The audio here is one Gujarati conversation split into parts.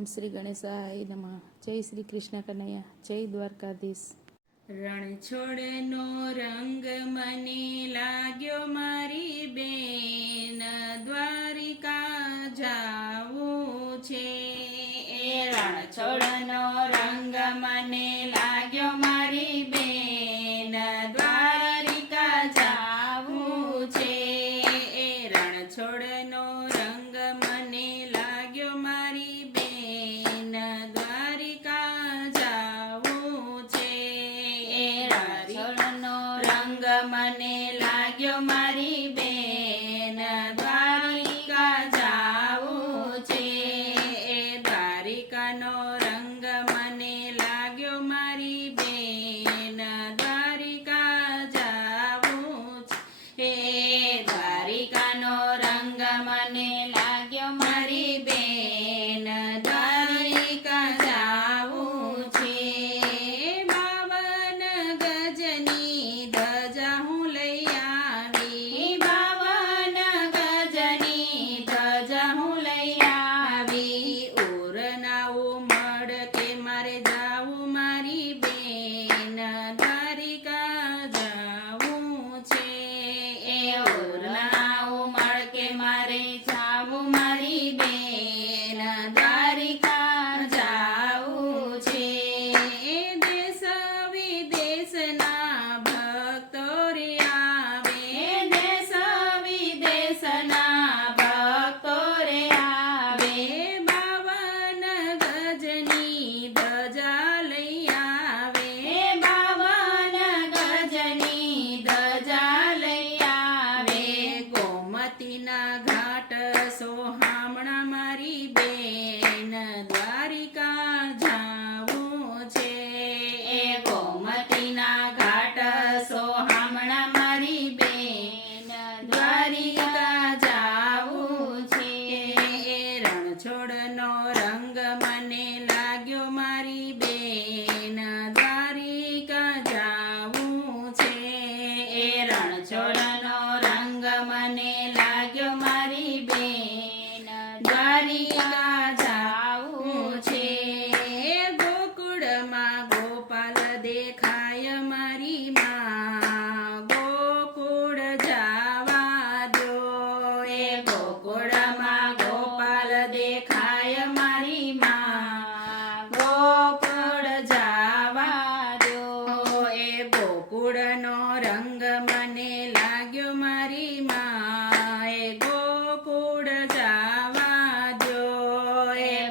ઓમ શ્રી ગણેશાય નમઃ. જય શ્રી કૃષ્ણ કનૈયા, જય દ્વારકાધીશ. રણછોડનો રંગ મને લાગ્યો મારી બેન, દ્વારિકા જાવું છે. રણછોડનો રંગ મને લાગ્યો મારી બેન, દ્વારિકા જાવું છે. રણછોડનો રંગ મને લાગ્યો મારી બેન, દ્વારિકા જાવું છે. રણછોડનો રંગ મને લાગ્યો મારી બેન, દ્વારિકા જાવું છે. દ્વારિકાનો રંગ મને લાગ્યો મારી બેન, દ્વારિકા જાવું છે. દ્વારિકાનો રંગ મને લાગ્યો મારી બેન, દ્વારિકા જાવું છે. 52 ગજની ધજા હું લઈ આવી, 52 ગજની ધજા હું લઈ આવી. ઉરના ઉમળ કે મારે જાવું મારી બેન, દ્વારિકા જાવું છે. ઉરના ઉમળ કે મારે જાવું મારી બેન, દ્વારિકા જાવું છે. દેશ વિદેશના ભક્તો રે આવે, દેશ વિદેશના ભક્તો રે આવે. 52 ગજની ધજા લઈ આવે, 52 ગજની ધજા લઈ આવે. ગોમતીના ઘાટ સોહામણા મારી બેન, દ્વારિકા જાવું છે. ગોમતીના ઘાટ સોહામણા મારી બેન, દ્વારિકા જાવું છે. રણછોડનો રંગ મને લાગ્યો મારી બેન, દ્વારિકા જાવું છે. રણછોડનો રંગ મને લાગ્યો મારી બેન, દ્વારિકા જાવું છે. ગોકુળમાં ગોપાલ દેખાય મારી માં, ગોકુળ જાવા દો. ગોકુળમાં ગોપાલ દેખાય મારી માં, ગોકુળ જાવા દો. ગોકુળનો રંગ મને લાગ્યો મારી માં, ગોકુળ જાવા દો.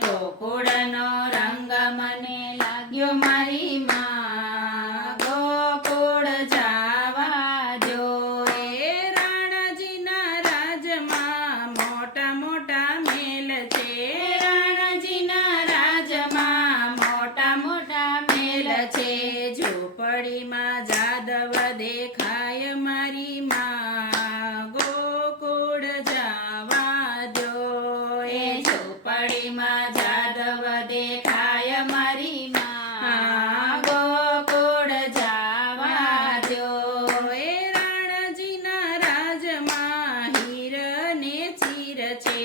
ગોકુળનો રંગ મને લાગ્યો મારી માં, ગોકુળ જાવા દો. રાણાજીના રાજમાં મોટા મોટા મેલ છે, રાણાજીના રાજમાં મોટા મોટા મેલ છે. ઝૂંપડીમાં જાદવ દેખાય મારી માં, ગોકુળ જાવા દો. ઝૂંપડીમાં જાદવ દેખાય મારી માં, ગોકુળ જાવા દો. રાણાજીના રાજમાં હીર ને ચીર છે,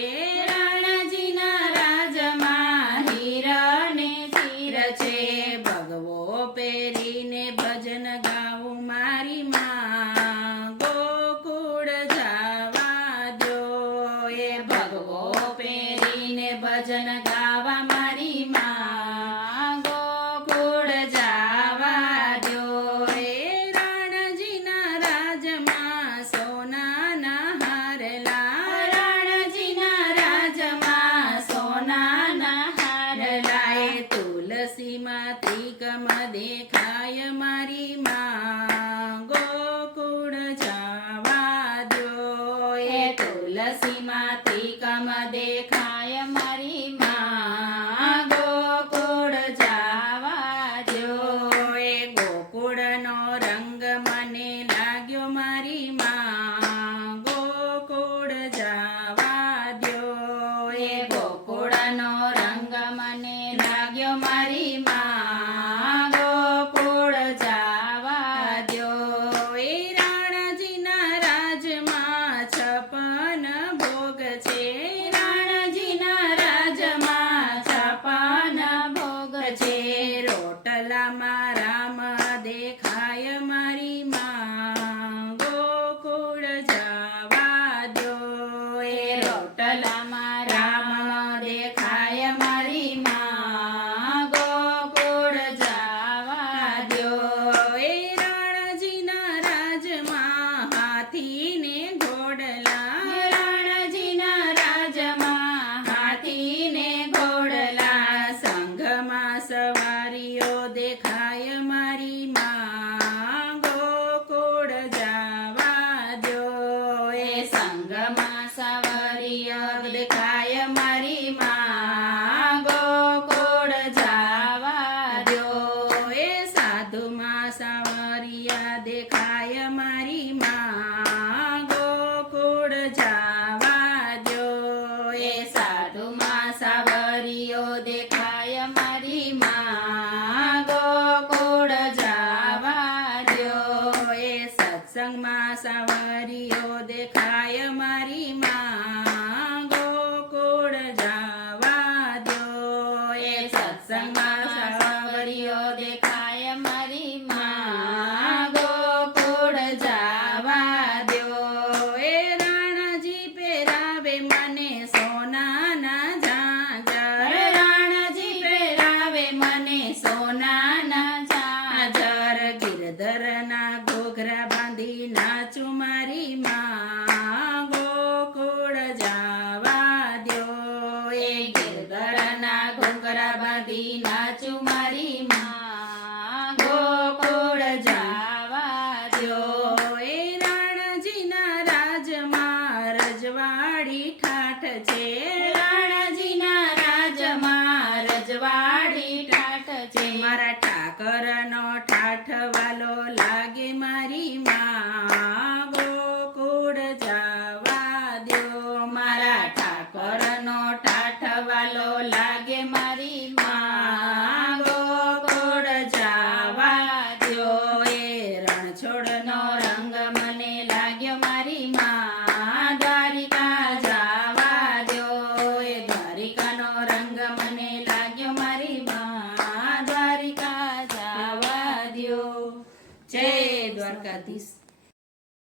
રાણાજીના રાજમાં હીર ને ચીર છે. ભગવો પહેરીને ભજન ગાવું મારી માં, ગોકુળ જાવા દો. ભગવો પહેરીને ભજન ગાવા મારી માં, ગોકુળ જાવા દો. રાણાજીના રાજમાં સોનાના હારલા, રાણાજીના રાજમાં સોનાના હારલા. તુલસીમાં ત્રિકમ દેખાય મારી માં, ગોકુળ જાવા દો. તુલસીમાં ત્રિકમ દેખાય મારી માં, ગોકુળ જાવા દો. ગોકુળનો રંગ મને લાગ્યો મારી માં, ગોકુળ જાવા દો. ગોકુળનો રંગ મને લાગ્યો મારી માં, ગોકુળ જાવા દો. રાણાજીના રાજમાં 56 ભોગ છે, રાણાજીના રાજમાં 56 દેખાય મારી માં ગોકુળ જાવા દ્યો એ સાધુમાં સાવરીઓ દેખાય મારી માં ગોકુળ જાવા દ્યો એ સત્સંગમાં સાવરીઓ દેખાય મારી માં ગોકુળ જાવા દ્યો એ સત્સંગમાં સાવરીઓ દેખાય મારી માં ગોકુળ જાવા દ્યો એ રાણાજી પહેરાવે મને સોનાના ઝાંઝર રાણજી પહેરાવે મને સોનાના હાજર ગિરધરના ઘોઘરા બાંધી નાચું મારી માં ગોકુળ જાવા દ્યો એ ગિરધરના ઘૂંઘરા બાંધી નાચું મારી માં ગોકુળ જાવા દ્યો એ રાણાજીના રાજમાં રજવાડી ઠાઠ છે રાણાજીના રાજમાં રજવાડી ઠાઠ છે મારા ઠાકરનો ઠાઠવાલો લાગે મારી માં ગોકુળ જાવા દ્યો મારા ઠાકરનો ઠાઠવાલો લાગે મારી માં ગોકુળ જાવા દ્યો એ રણછોડનો રંગ મને લાગ્યો મારી માં દ્વારિકા જાવા દ્યો એ દ્વારિકાનો રંગ મને લાગ્યો મારી માં દ્વારિકા જાવા દ્યો જય દ્વારકાધીશ.